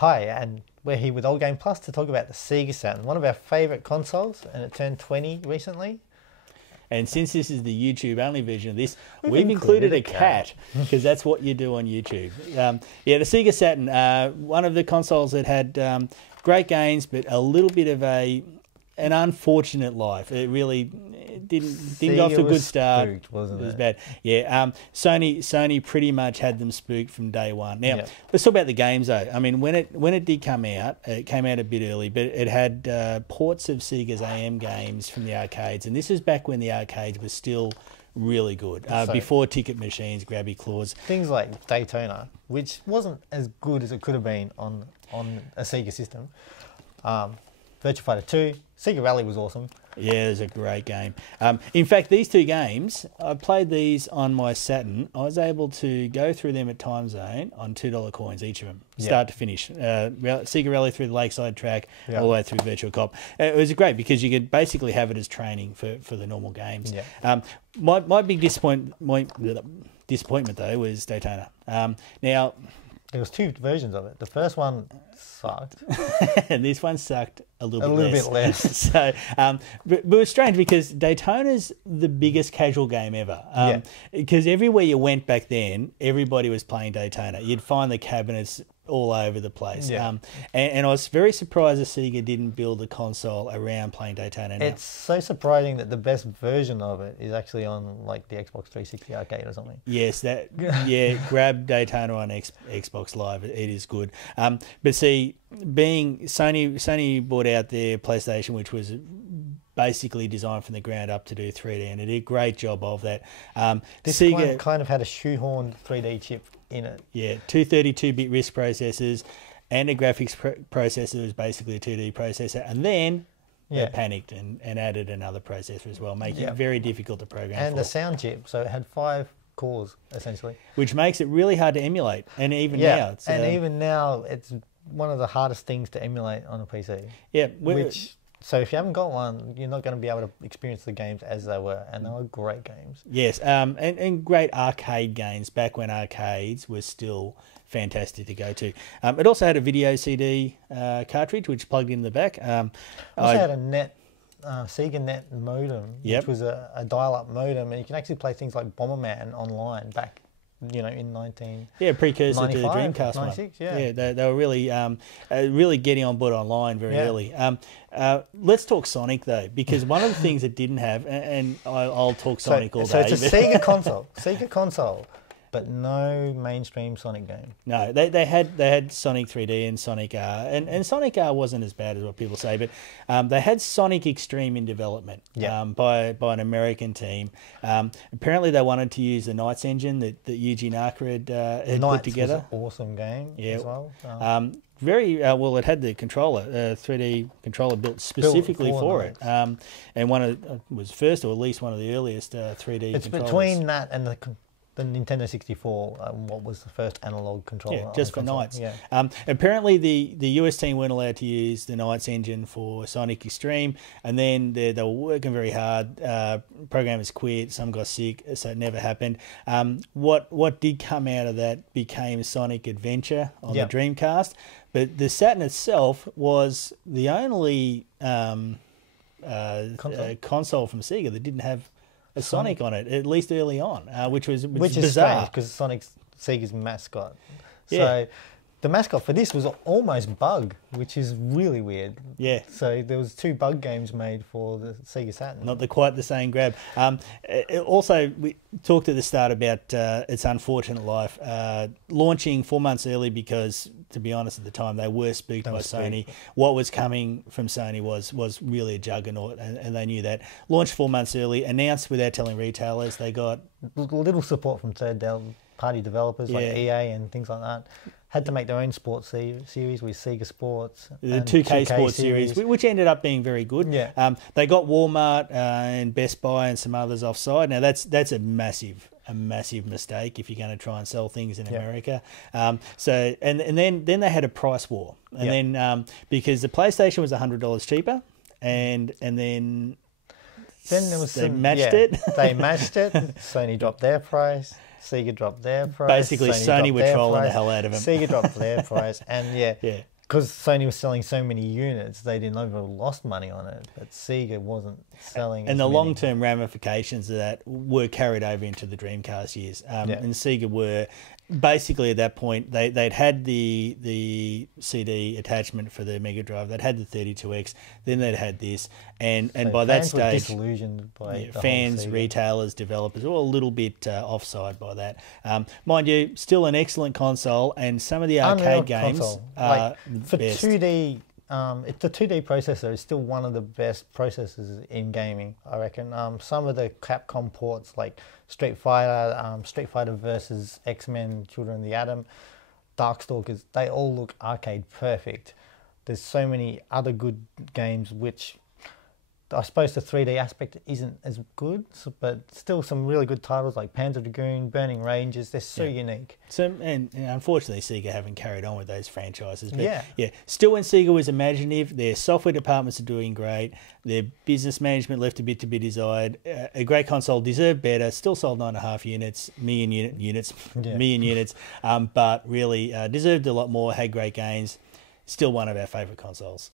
Hi, and we're here with Old Game Plus to talk about the Sega Saturn, one of our favourite consoles, and it turned 20 recently. And since this is the YouTube only version of this, we've included a cat because that's what you do on YouTube. Yeah, the Sega Saturn, one of the consoles that had great games, but a little bit of an unfortunate life. It really didn't go off to a good start. Spooked, wasn't it was it? bad. Yeah, Sony pretty much had them spooked from day one. Now, let's talk about the games though. I mean, when it did come out, it came out a bit early, but it had ports of Sega's AM games from the arcades, and this is back when the arcades were still really good, before ticket machines, grabby claws. Things like Daytona, which wasn't as good as it could have been on a Sega system. Virtua Fighter 2, Sega Rally was awesome. Yeah, it was a great game. In fact, these two games, I played these on my Saturn. I was able to go through them at Time Zone on $2 coins, each of them, start to finish. Sega Rally through the Lakeside track, all the way through Virtua Cop. It was great because you could basically have it as training for the normal games. My big disappointment though was Daytona. Now, there was two versions of it. The first one sucked. And this one sucked a little bit less. So, but it was strange because Daytona's the biggest casual game ever. Because everywhere you went back then, everybody was playing Daytona. You'd find the cabinets all over the place. And I was very surprised that Sega didn't build a console around playing Daytona now. It's so surprising that the best version of it is actually on like the Xbox 360 arcade or something. Yes, grab Daytona on Xbox Live. It is good. But see, being Sony brought out their PlayStation, which was basically designed from the ground up to do 3D, and it did a great job of that. This Sega kind of had a shoehorned 3D chip in it. Yeah, two 32-bit RISC processors and a graphics processor was basically a 2D processor, and then they panicked and added another processor as well, making it very difficult to program. And the sound chip, so it had 5 cores essentially, which makes it really hard to emulate. And even now, it's one of the hardest things to emulate on a PC. Yeah, so if you haven't got one, you're not going to be able to experience the games as they were, and they were great games. Yes, and great arcade games back when arcades were still fantastic to go to. It also had a video CD cartridge, which plugged in the back. It also had a Sega Net modem, which was a dial-up modem, and you can actually play things like Bomberman online back, in 19... Yeah, precursor to the Dreamcast 96, one. Yeah, they were really getting on board online very early. Let's talk Sonic, though, because one of the things it didn't have, and I'll talk Sonic all day. So it's a Sega console, but no mainstream Sonic game. No, they had Sonic 3D and Sonic R, and Sonic R wasn't as bad as what people say, but they had Sonic Extreme in development by an American team. Apparently they wanted to use the Knights engine that Yuji Naka had put together. Was an awesome game as well. Very well, it had the controller, 3D controller built specifically for it, and was first or at least one of the earliest 3D It's controllers. Between that and the Nintendo 64, what was the first analog controller? Yeah, just for Knights. Apparently, the US team weren't allowed to use the Knights engine for Sonic Extreme, and then they were working very hard. Programmers quit, some got sick, so it never happened. What did come out of that became Sonic Adventure on the Dreamcast, but the Saturn itself was the only console from Sega that didn't have a Sonic on it, at least early on, which is bizarre because Sonic's Sega's mascot. So the mascot for this was almost Bug, which is really weird. Yeah. So there was 2 Bug games made for the Sega Saturn. Not quite the same grab. Also, we talked at the start about its unfortunate life, launching 4 months early because, to be honest, at the time they were spooked by Sony. What was coming from Sony was really a juggernaut, and they knew that. Launched 4 months early, announced without telling retailers. They got little support from third-party developers like EA and things like that. Had to make their own sports series with Sega Sports. The 2K Sports series, which ended up being very good. They got Walmart and Best Buy and some others offside. Now that's a massive mistake if you're going to try and sell things in America. So then they had a price war, and then because the PlayStation was $100 cheaper, and then there was they matched it. They matched it. Sony dropped their price. Sega dropped their price. Basically, Sony were trolling the hell out of them. Sega dropped their price, and yeah. Because Sony was selling so many units, they didn't overall lost money on it. But Sega wasn't selling. And the long-term ramifications of that were carried over into the Dreamcast years. And Sega were basically at that point they'd had the CD attachment for the Mega Drive. They'd had the 32X. Then they'd had this, and so by that stage, disillusioned by the fans, whole retailers, developers, all a little bit offside by that. Mind you, still an excellent console, and some of the arcade games are for best. 2D. The 2D processor is still one of the best processors in gaming, I reckon. Some of the Capcom ports like Street Fighter versus X-Men, Children of the Atom, Darkstalkers, they all look arcade perfect. There's so many other good games which I suppose the 3D aspect isn't as good, but still some really good titles like Panzer Dragoon, Burning Rangers. They're so unique. So, and unfortunately, Sega haven't carried on with those franchises. But still, when Sega was imaginative, their software departments are doing great. Their business management left a bit to be desired. A great console, deserved better. Still sold 9.5 million units, but really deserved a lot more. Had great games. Still one of our favourite consoles.